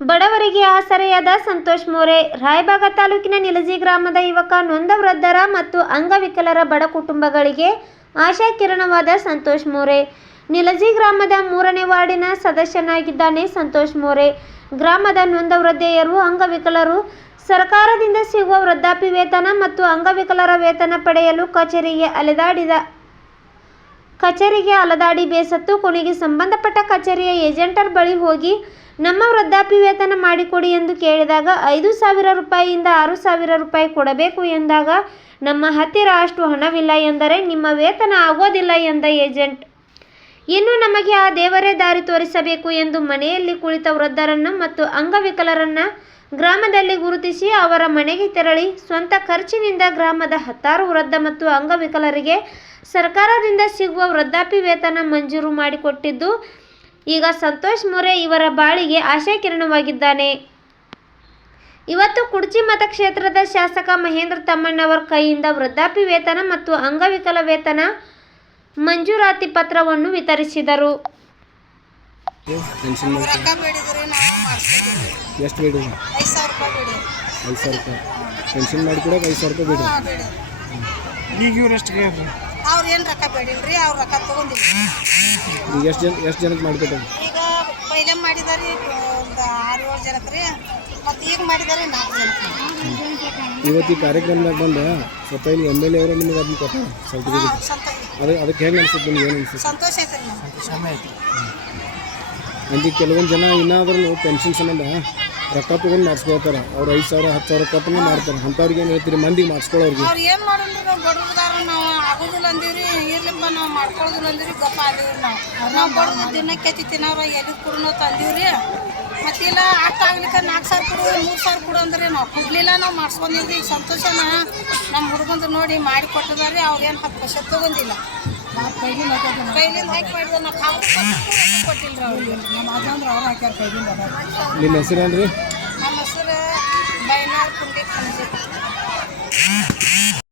ಬಡವರಿಗೆ ಆಸರೆಯಾದ ಸಂತೋಷ್ ಮೋರೆ, ರಾಯಬಾಗ ತಾಲೂಕಿನ ನಿಲಜಿ ಗ್ರಾಮದ ಯುವಕ ನೊಂದ ವೃದ್ಧರ ಮತ್ತು ಅಂಗವಿಕಲರ ಬಡ ಕುಟುಂಬಗಳಿಗೆ ಆಶಾ ಕಿರಣವಾದ ಸಂತೋಷ್ ಮೋರೆ. ನಿಲಜಿ ಗ್ರಾಮದ ಮೂರನೇ ವಾರ್ಡಿನ ಸದಸ್ಯನಾಗಿದ್ದಾನೆ ಸಂತೋಷ್ ಮೋರೆ. ಗ್ರಾಮದ ನೊಂದ ವೃದ್ಧೆಯರು ಅಂಗವಿಕಲರು. ಸರ್ಕಾರದಿಂದ ಸಿಗುವ ವೃದ್ಧಾಪಿ ವೇತನ ಮತ್ತು ಅಂಗವಿಕಲರ ವೇತನ ಪಡೆಯಲು ಕಚೇರಿಗೆ ಅಲೆದಾಡಿದ ಕಚೇರಿಗೆ ಅಲದಾಡಿ ಬೇಸತ್ತು, ಕೊನೆಗೆ ಸಂಬಂಧಪಟ್ಟ ಕಚೇರಿಯ ಏಜೆಂಟರ ಬಳಿ ಹೋಗಿ ನಮ್ಮ ವೃದ್ಧಾಪ್ಯ ವೇತನ ಮಾಡಿಕೊಡಿ ಎಂದು ಕೇಳಿದಾಗ ಐದು ಸಾವಿರ ರೂಪಾಯಿಯಿಂದ ಆರು ಸಾವಿರ ರೂಪಾಯಿ ಕೊಡಬೇಕು ಎಂದಾಗ, ನಮ್ಮ ಹತ್ತಿರ ಅಷ್ಟು ಹಣವಿಲ್ಲ ಎಂದರೆ ನಿಮ್ಮ ವೇತನ ಆಗೋದಿಲ್ಲ ಎಂದ ಏಜೆಂಟ್. ಇನ್ನು ನಮಗೆ ಆ ದೇವರೇ ದಾರಿ ತೋರಿಸಬೇಕು ಎಂದು ಮನೆಯಲ್ಲಿ ಕುಳಿತ ವೃದ್ಧರನ್ನು ಮತ್ತು ಅಂಗವಿಕಲರನ್ನ ಗ್ರಾಮದಲ್ಲಿ ಗುರುತಿಸಿ ಅವರ ಮನೆಗೆ ತೆರಳಿ ಸ್ವಂತ ಖರ್ಚಿನಿಂದ ಗ್ರಾಮದ ಹತ್ತಾರು ವೃದ್ಧ ಮತ್ತು ಅಂಗವಿಕಲರಿಗೆ ಸರ್ಕಾರದಿಂದ ಸಿಗುವ ವೃದ್ಧಾಪ್ಯ ವೇತನ ಮಂಜೂರು ಮಾಡಿಕೊಟ್ಟಿದ್ದು, ಈಗ ಸಂತೋಷ್ ಮೊರೆ ಇವರ ಬಾಳಿಗೆ ಆಶಾಕಿರಣವಾಗಿದ್ದಾನೆ ಇವತ್ತು ಕುಡ್ಚಿ ಮತಕ್ಷೇತ್ರದ ಶಾಸಕ ಮಹೇಂದ್ರ ತಮ್ಮಣ್ಣವರ ಕೈಯಿಂದ ವೃದ್ಧಾಪ್ಯ ವೇತನ ಮತ್ತು ಅಂಗವಿಕಲ ವೇತನ ಮಂಜೂರಾತಿ ಪತ್ರವನ್ನು ವಿತರಿಸಿದರು. ಮಾಡಿ ರೊಕ್ಕ ಬೇಡಿದ್ರಿ ನಾವು ಎಷ್ಟು ಬೇಡಿ ಐದು ಸಾವಿರ ರೂಪಾಯಿ ಬೇಡಿ. ಐದು ಸಾವಿರ ರೂಪಾಯಿ. ಪೆನ್ಷನ್ ಮಾಡಿ ಕೊಡೋಕೆ ಐದು ಸಾವಿರ ರೂಪಾಯಿ ಬೇಡಿ. ಹಾಂ ಬೇಡಿ. ಈಗ ಇವ್ರು ಎಷ್ಟು ಅವ್ರು ಏನು ರೊಕ್ಕ ಬೇಡಿಲ್ರಿ ಅವ್ರು ರೊಕ್ಕ ತೊಗೊಂಡಿಲ್ಲ ಈಗ ಎಷ್ಟು ಜನ ಎಷ್ಟು ಜನಕ್ಕೆ ಮಾಡ್ಬೇಕು ಈಗ ಪೈಲೆ ಮಾಡಿದಾರೆ ಒಂದು ಆರು ಏಳು ಜನಕ್ಕೆ ರೀ ಮತ್ತು ಈಗ ಮಾಡಿದಾರೆ ನಾಲ್ಕು ಜನಕ್ಕೆ ಇವತ್ತು ಈ ಕಾರ್ಯಕ್ರಮದಾಗ ಬಂದು ಸ್ವಲ್ಪ ಇಲ್ಲಿ ಎಂ ಎಲ್ ಎ ಅವರು ನಿಮಗೆ ಅದನ್ನ ಕೊಟ್ಟಾರ ಸರ್ಟಿಫಿಕೇಟ್ ಅದು ಅದಕ್ಕೆ ಹೆಂಗೆ ಅನ್ಸುತ್ತೆ ನಿಮ್ಗೆ ಏನು ಅನ್ಸುತ್ತೆ? ಸಂತೋಷ ಐತ್ರಿ ನಮ್ಗೆ. ಅಂದ್ರೆ ಕೆಲವೊಂದು ಜನ ಇನ್ನಾದ್ರೂ ಪೆನ್ಷನ್ ಸಂಬಂಧ ರೊಕ್ಕ ತೊಗೊಂಡು ಮಾಡಿಸ್ಕೊಳ್ತಾರೆ. ಅವ್ರು ಐದು ಸಾವಿರ ಹತ್ತು ಸಾವಿರ ಕೊಟ್ಟು ಮಾಡ್ತಾರೆ. ಅಂಥವ್ರಿಗೆ ಏನು ಹೇಳ್ತೀರಿ? ಮಂದಿಗೆ ಮಾಡಿಸ್ಕೊಳ್ಳೋರಿಗೆ. ಅವ್ರು ಏನು ಮಾಡೋಣ್ರಿ ನಾವು? ಬಡವ್ರದಾರ ನಾವು ಆಗೋದಿಲ್ಲ ಅಂದಿರಿ ಇರ್ಲಿಪ್ಪ ನಾವು ಮಾಡ್ಕೊಳ್ಳೋದಿಲ್ಲ ಅಂದಿರಿ ಗಪ್ಪ ಆದೀವ್ರಿ ನಾವು. ನಾವು ಬಡವ್ರು ದಿನಕ್ಕೆ ತಿನ್ನೋರ ಎಲ್ಲಿ ಕುರುನೋ ತಂದೀವ್ರಿ? ಆಗ್ಲಿಕ್ಕೆ ನಾಲ್ಕು ಸಾವಿರ ಕೊಡು ಮೂರು ಸಾವಿರ ಕೊಡು ಅಂದ್ರೆ ನಾವು ಕೊಡ್ಲಿಲ್ಲ ನಾವು ಮಾಡಿಸ್ಕೊಂಡಿದ್ವಿ ಸಂತೋಷನ ನಮ್ಮ ಹುಡುಗಂದು ನೋಡಿ ಮಾಡಿ ಕೊಟ್ಟಿದಾರೆ ಅವ್ರೇನು ಹತ್ತು ವರ್ಷ ತಗೊಂಡಿಲ್ಲ. ನಮ್ಮ ಹೆಸರೇನ್ರಿ ನಮ್ಮ ಹೆಸರು ಬೈನಾರ್ ಕುಂಡಿ ಖಂಜಿ